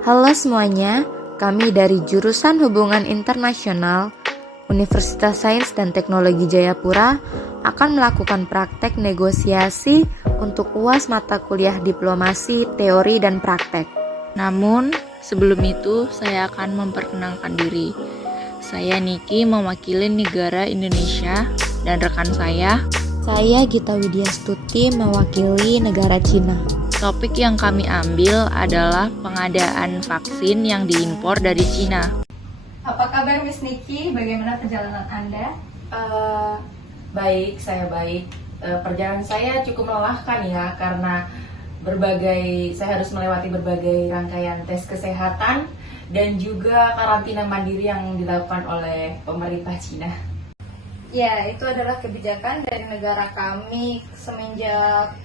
Halo semuanya, kami dari jurusan Hubungan Internasional Universitas Sains dan Teknologi Jayapura akan melakukan praktek negosiasi untuk UAS mata kuliah diplomasi, teori, dan praktek. Namun, sebelum itu saya akan memperkenalkan diri. Saya Niki mewakili negara Indonesia dan rekan saya Gita Widyastuti mewakili negara Cina. Topik yang kami ambil adalah pengadaan vaksin yang diimpor dari Cina. Apa kabar Miss Niki? Bagaimana perjalanan Anda? Baik, saya baik. Perjalanan saya cukup melelahkan ya, karena saya harus melewati berbagai rangkaian tes kesehatan dan juga karantina mandiri yang dilakukan oleh pemerintah Cina. Ya, itu adalah kebijakan dari negara kami semenjak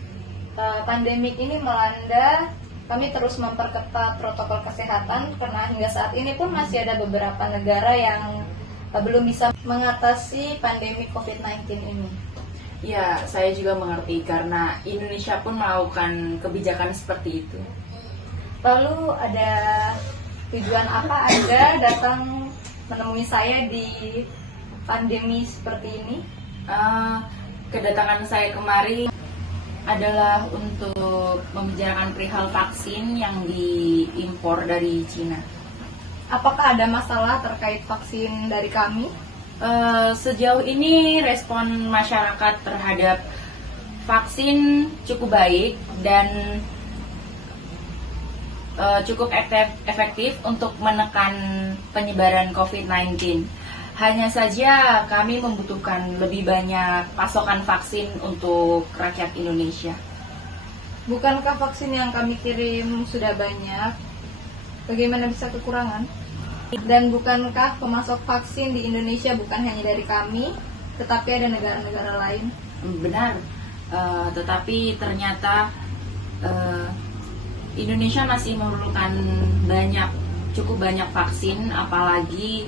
pandemik ini melanda. Kami terus memperketat protokol kesehatan karena hingga saat ini pun masih ada beberapa negara yang belum bisa mengatasi pandemi COVID-19 ini. Ya, saya juga mengerti karena Indonesia pun melakukan kebijakan seperti itu. Lalu ada tujuan apa Anda datang menemui saya di pandemi seperti ini? Kedatangan saya kemari adalah untuk membicarakan perihal vaksin yang diimpor dari Cina. Apakah ada masalah terkait vaksin dari kami? Sejauh ini respon masyarakat terhadap vaksin cukup baik dan cukup efektif untuk menekan penyebaran COVID-19. Hanya saja kami membutuhkan lebih banyak pasokan vaksin untuk rakyat Indonesia. Bukankah vaksin yang kami kirim sudah banyak? Bagaimana bisa kekurangan? Dan bukankah pemasok vaksin di Indonesia bukan hanya dari kami, tetapi ada negara-negara lain? Benar, tetapi ternyata Indonesia masih memerlukan cukup banyak vaksin, apalagi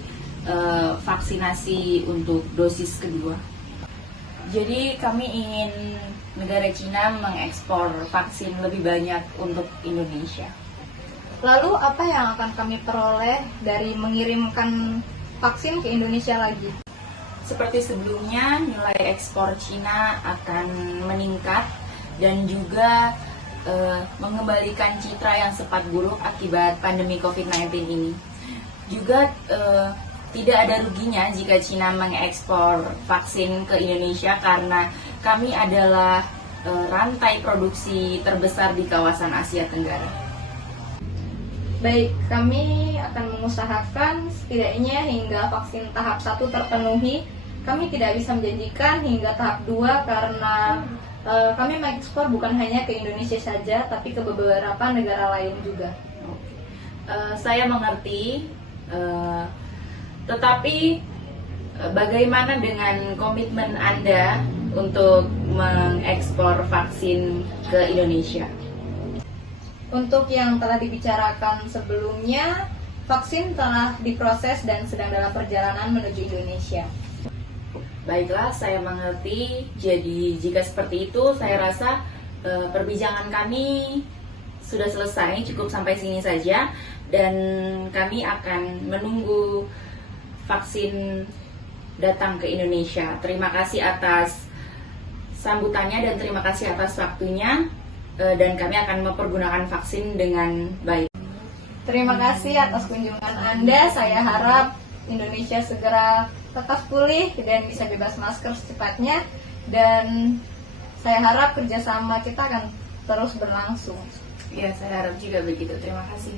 vaksinasi untuk dosis kedua. Jadi kami ingin negara Cina mengekspor vaksin lebih banyak untuk Indonesia. Lalu apa yang akan kami peroleh dari mengirimkan vaksin ke Indonesia lagi? Seperti sebelumnya, nilai ekspor Cina akan meningkat dan juga mengembalikan citra yang sempat buruk akibat pandemi COVID-19 ini. Juga tidak ada ruginya jika Cina mengekspor vaksin ke Indonesia karena kami adalah rantai produksi terbesar di kawasan Asia Tenggara. Baik, kami akan mengusahakan setidaknya hingga vaksin tahap 1 terpenuhi. Kami tidak bisa menjanjikan hingga tahap 2 karena kami mengekspor bukan hanya ke Indonesia saja, tapi ke beberapa negara lain juga. Saya mengerti, tetapi bagaimana dengan komitmen Anda untuk mengekspor vaksin ke Indonesia? Untuk yang telah dibicarakan sebelumnya, vaksin telah diproses dan sedang dalam perjalanan menuju Indonesia. Baiklah, saya mengerti. Jadi jika seperti itu, saya rasa perbincangan kami sudah selesai, cukup sampai sini saja. Dan kami akan menunggu vaksin datang ke Indonesia. Terima kasih atas sambutannya dan terima kasih atas waktunya. Dan kami akan mempergunakan vaksin dengan baik. Terima kasih atas kunjungan Anda. Saya harap Indonesia segera lekas pulih dan bisa bebas masker secepatnya. Dan saya harap kerjasama kita akan terus berlangsung. Ya, saya harap juga begitu. Terima kasih.